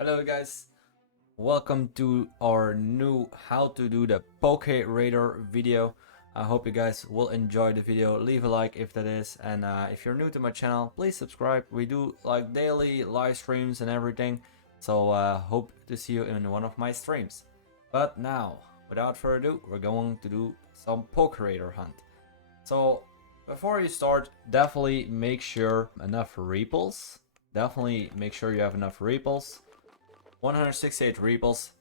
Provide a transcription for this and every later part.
Hello guys, welcome to our new how to do the POKÉRADAR video. I hope you guys will enjoy the video. Leave a like if that is, and if you're new to my channel, please subscribe. We do like daily live streams and everything, so hope to see you in one of my streams. But now, without further ado, we're going to do some POKÉRADAR hunt. So before you start, definitely make sure enough repels. Definitely make sure you have enough repels. 168 repels.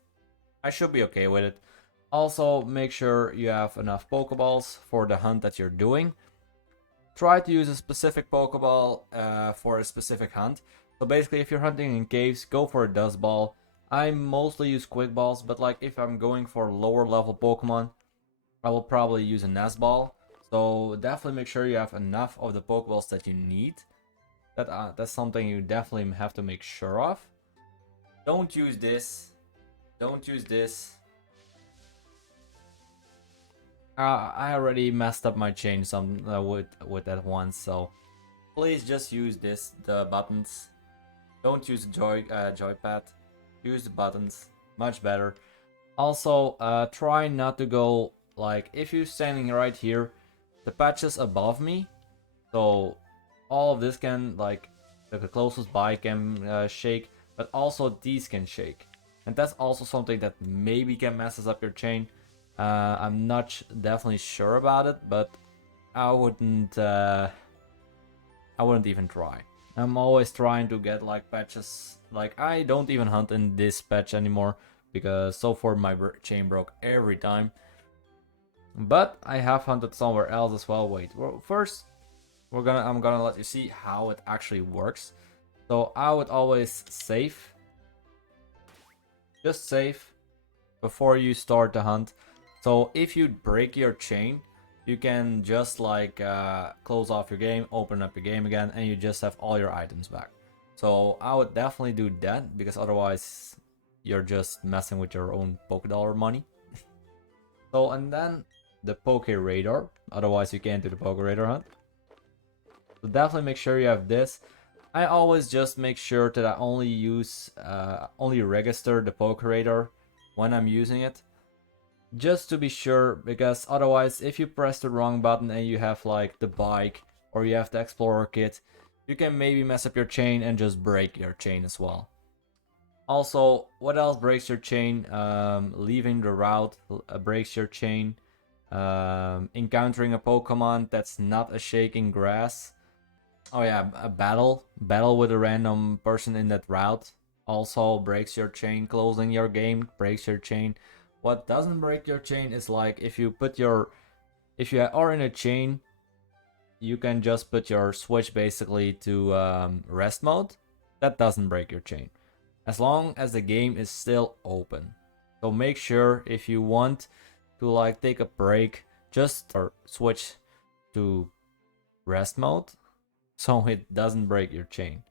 I should be okay with it. Also, make sure you have enough Pokeballs for the hunt that you're doing. Try to use a specific Pokeball for a specific hunt. So basically, if you're hunting in caves, go for a Dust Ball. I mostly use Quick Balls, but like if I'm going for lower level Pokemon, I will probably use a Nest Ball. So definitely make sure you have enough of the Pokeballs that you need. That's something you definitely have to make sure of. Don't use this. Don't use this. I already messed up my chain with that once, so please just use the buttons. Don't use the joypad. Use the buttons, much better. Also, try not to go like if you're standing right here, the patches above me. So all of this can like the closest by can shake. But also these can shake, and that's also something that maybe can messes up your chain. I'm not definitely sure about it, but I wouldn't even try. I'm always trying to get like patches. Like I don't even hunt in this patch anymore because so far my chain broke every time. But I have hunted somewhere else as well. Wait, first I'm gonna let you see how it actually works. So I would always save. Just save before you start the hunt. So if you break your chain, you can just like close off your game, open up your game again, and you just have all your items back. So I would definitely do that because otherwise you're just messing with your own Pokédollar money. So and then the POKÉRADAR. Otherwise you can't do the POKÉRADAR hunt. So definitely make sure you have this. I always just make sure that I only register the POKÉRADAR when I'm using it. Just to be sure, because otherwise if you press the wrong button and you have like the bike or you have the Explorer kit, you can maybe mess up your chain and just break your chain as well. Also, what else breaks your chain? Leaving the route breaks your chain. Encountering a Pokemon that's not a shaking grass. Oh yeah, a battle with a random person in that route also breaks your chain. Closing your game breaks your chain. What doesn't break your chain is like if you are in a chain, you can just put your switch basically to rest mode. That doesn't break your chain as long as the game is still open. So make sure if you want to like take a break, just switch to rest mode so it doesn't break your chain.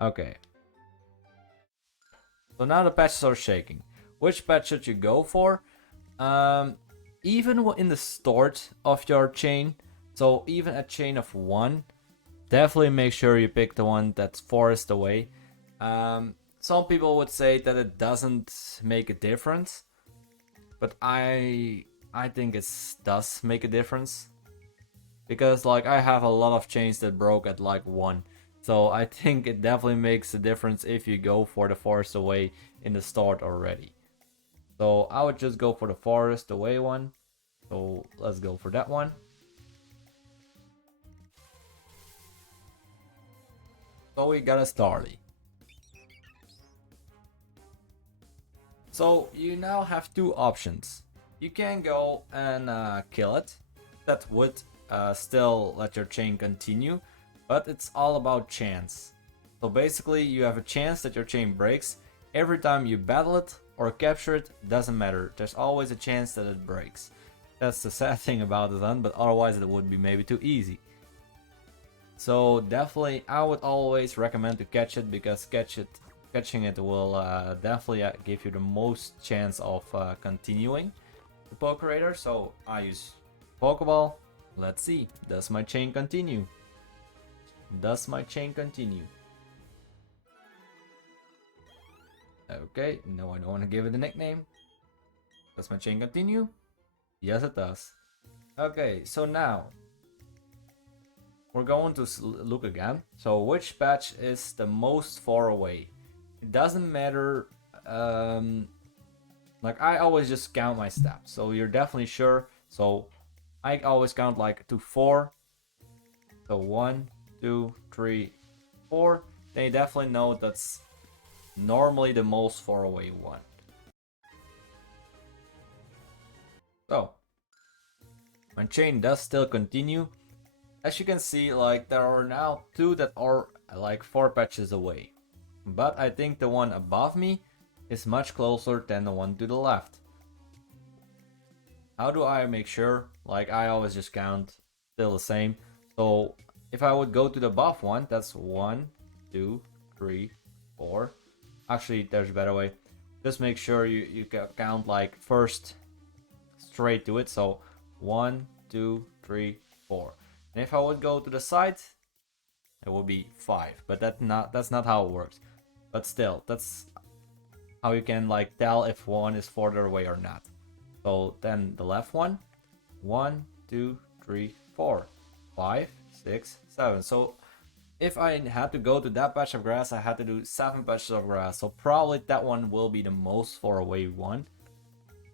Okay. So now the patches are shaking. Which patch should you go for? Even in the start of your chain, so even a chain of 1, definitely make sure you pick the one that's farthest away. Some people would say that it doesn't make a difference, but I think it does make a difference. Because like I have a lot of chains that broke at like 1. So I think it definitely makes a difference if you go for the farthest away in the start already. So I would just go for the farthest away one. So let's go for that one. So we got a Starly. So you now have 2 options. You can go and kill it. That would still let your chain continue, but it's all about chance. So basically you have a chance that your chain breaks every time you battle it or capture it. Doesn't matter, there's always a chance that it breaks. That's the sad thing about the hunt, but otherwise it would be maybe too easy. So definitely I would always recommend to catch it, because catching it will definitely give you the most chance of continuing the POKÉRADAR. So I use Pokeball. Let's see, does my chain continue? Does my chain continue? Okay, no, I don't want to give it a nickname. Does my chain continue? Yes, it does. Okay, so now we're going to look again. So which patch is the most far away? It doesn't matter. Like I always just count my steps. So you're definitely sure. So I always count like to 4. So 1, 2, 3, 4. Then you definitely know that's normally the most far away one. So my chain does still continue. As you can see, like there are now 2 that are like 4 patches away. But I think the one above me is much closer than the one to the left. How do I make sure? Like I always just count still the same. So if I would go to the above one, that's 1, 2, 3, 4. Actually, there's a better way. Just make sure you count like first straight to it. So 1, 2, 3, 4. And if I would go to the side, it would be 5. But that's not how it works. But still, that's how you can like tell if one is further away or not. So then the left one, 1, 2, 3, 4, 5, 6, 7. So if I had to go to that patch of grass, I had to do 7 patches of grass. So probably that one will be the most far away one.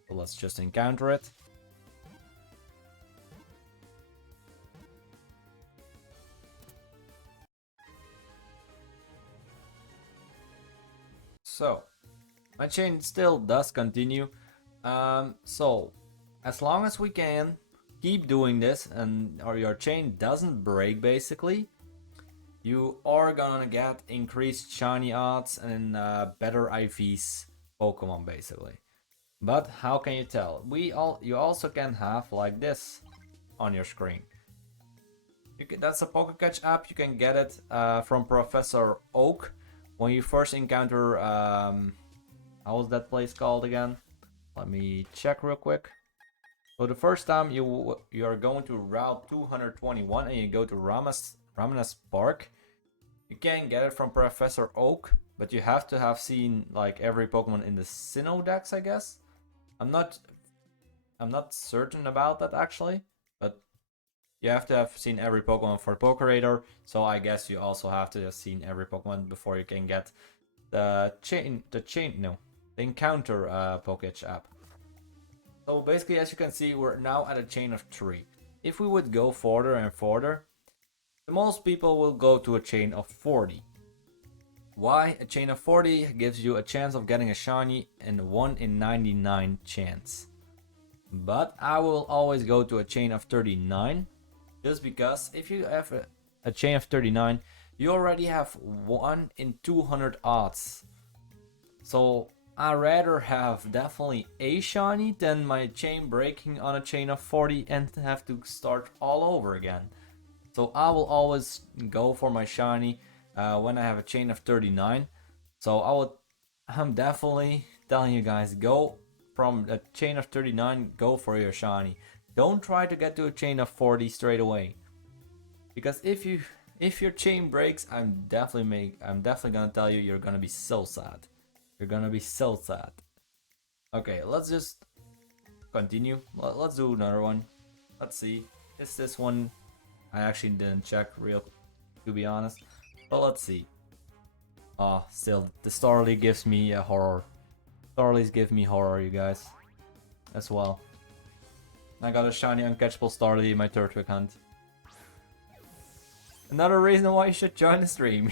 So let's just encounter it. So my chain still does continue. So as long as we can keep doing this and or your chain doesn't break, basically, you are gonna get increased shiny odds and better IVs Pokemon, basically. But how can you tell? You also can have like this on your screen. That's a Pokécatch app. You can get it from Professor Oak when you first encounter. How was that place called again? Let me check real quick. So the first time you are going to Route 221 and you go to Ramanas Park. You can get it from Professor Oak, but you have to have seen like every Pokemon in the Sinnoh decks, I guess. I'm not certain about that actually, but you have to have seen every Pokemon for POKÉRADAR, so I guess you also have to have seen every Pokemon before you can get the encounter Pokétch app. So basically, as you can see, we're now at a chain of 3. If we would go further and further, the most people will go to a chain of 40. Why? A chain of 40 gives you a chance of getting a shiny and 1 in 99 chance. But I will always go to a chain of 39, just because if you have a chain of 39, you already have 1 in 200 odds. So I'd rather have definitely a shiny than my chain breaking on a chain of 40 and have to start all over again. So I will always go for my shiny when I have a chain of 39. So I'm definitely telling you guys, go from a chain of 39, go for your shiny. Don't try to get to a chain of 40 straight away. Because if your chain breaks, I'm definitely gonna tell you you're gonna be so sad. You're gonna be so sad. Okay, let's just continue. Let's do another one. Let's see. Is this one? I actually didn't check to be honest. But let's see. Oh, still, the Starly gives me a horror. Starlies give me horror, you guys. As well. I got a shiny uncatchable Starly in my Turtwig hunt. Another reason why you should join the stream.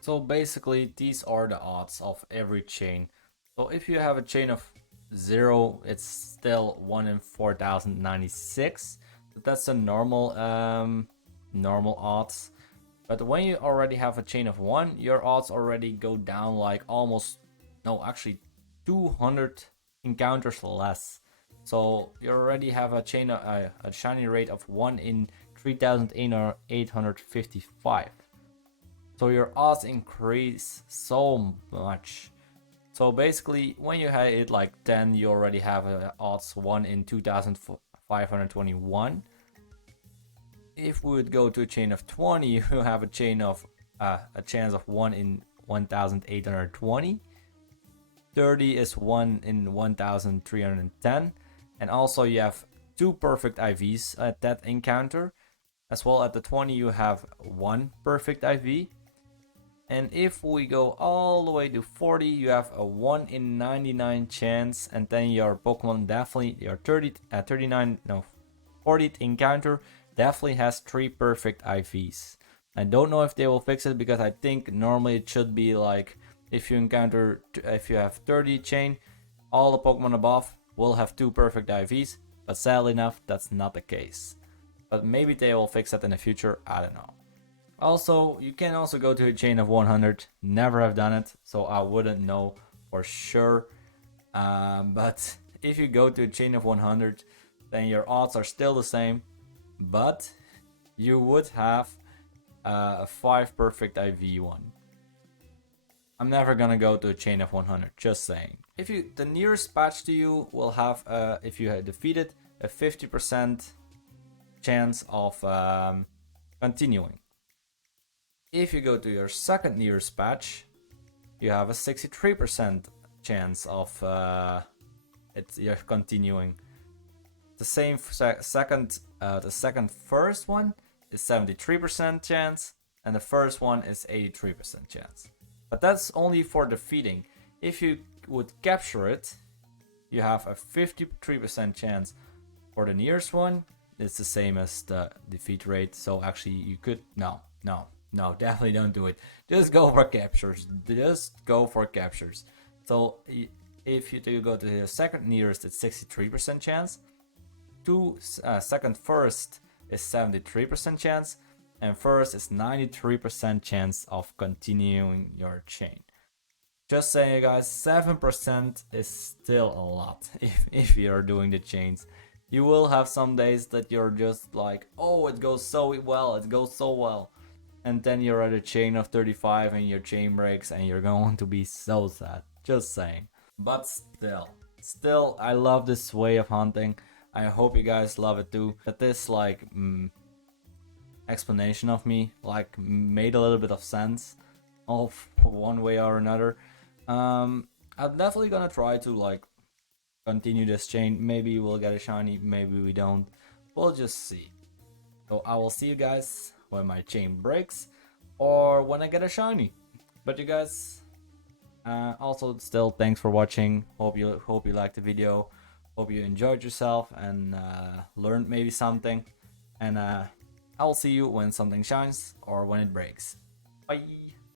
So basically, these are the odds of every chain. So if you have a chain of 0, it's still 1 in 4096. That's a normal odds. But when you already have a chain of 1, your odds already go down like almost, no, actually 200 encounters less. So you already have a shiny rate of 1 in 3855. So your odds increase so much. So basically, when you hit like 10, you already have odds 1 in 2521. If we would go to a chain of 20, you have a chance of 1 in 1820. 30 is 1 in 1310. And also you have 2 perfect IVs at that encounter. As well, at the 20 you have 1 perfect IV. And if we go all the way to 40, you have a 1 in 99 chance, and then your Pokemon definitely, your 40th encounter definitely has 3 perfect IVs. I don't know if they will fix it, because I think normally it should be like, if you have 30 chain, all the Pokemon above will have 2 perfect IVs, but sadly enough, that's not the case. But maybe they will fix that in the future, I don't know. Also, you can also go to a chain of 100. Never have done it, so I wouldn't know for sure. But if you go to a chain of 100, then your odds are still the same, but you would have a 5 perfect IV one. I'm never gonna go to a chain of 100, just saying. The nearest patch to you will have, if you had defeated, a 50% chance of continuing. If you go to your second nearest patch, you have a 63% chance of you're continuing. The same the second first one is 73% chance, and the first one is 83% chance. But that's only for defeating. If you would capture it, you have a 53% chance for the nearest one. It's the same as the defeat rate, so actually you could, no, definitely don't do it. Just go for captures. So if you go to the second nearest, it's 63% chance. Second first is 73% chance, and first is 93% chance of continuing your chain. Just saying, guys, 7% is still a lot if you're doing the chains. You will have some days that you're just like, oh, it goes so well, and then you're at a chain of 35 and your chain breaks and you're going to be so sad. Just saying. But still, I love this way of hunting. I hope you guys love it too. That this like explanation of me like made a little bit of sense of one way or another. I'm definitely gonna try to like continue this chain. Maybe we'll get a shiny, maybe we don't. We'll just see. So I will see you guys when my chain breaks or when I get a shiny. But you guys, also still thanks for watching. Hope you liked the video. Hope you enjoyed yourself and learned maybe something. And I will see you when something shines or when it breaks. Bye.